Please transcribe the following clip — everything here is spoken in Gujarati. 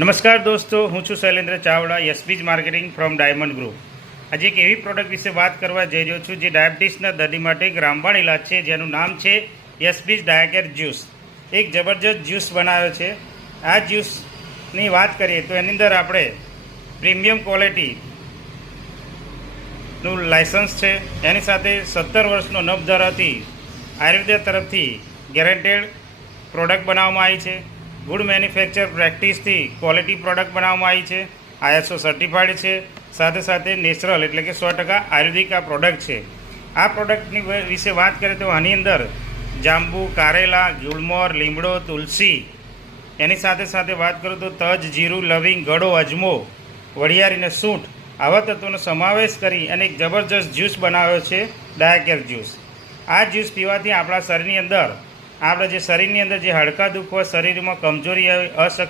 નમસ્કાર દોસ્તો, હું છું Shailendra Chavda, Yashbeej marketing from Diamond Group. આજે એક એવી પ્રોડક્ટ વિશે વાત કરવા જઈ રહ્યો છું જે ડાયાબિટીસના દર્દી માટે એક રામબાણ ઇલાજ છે, જેનું નામ છે યશબીજ ડાયાકેર જ્યુસ. એક જબરજસ્ત જ્યુસ બનાવ્યો છે. આ જ્યુસની વાત કરીએ તો એની અંદર આપણે પ્રીમિયમ ક્વોલિટીનું લાયસન્સ છે. એની સાથે 17 વર્ષનો નવ ધરાવતી આયુર્વેદ તરફથી ગેરંટેડ પ્રોડક્ટ બનાવવામાં આવી છે. ગુડ મેન્યુફેક્ચર પ્રેક્ટિસથી ક્વોલિટી પ્રોડક્ટ બનાવવામાં આવી છે. ISO સર્ટિફાઈડ છે. સાથે સાથે નેચરલ એટલે કે 100% આયુર્વેદિક આ પ્રોડક્ટ છે. આ પ્રોડક્ટની વિશે વાત કરીએ તો આની અંદર જાંબુ, કારેલા, ગુલમોર, લીમડો, તુલસી, એની સાથે સાથે વાત કરું તો તજ, જીરું, લવિંગ, ગળો, અજમો, વરિયાળી અને સૂંઠ આવા તત્વોનો સમાવેશ કરી અને એક જબરજસ્ત જ્યુસ બનાવ્યો છે ડાયાકેર જ્યુસ. આ જ્યુસ પીવાથી આપણા શરીરની અંદર જે હાડકાં દુખવા, શરીરમાં કમજોરી આવે, અશક્તિ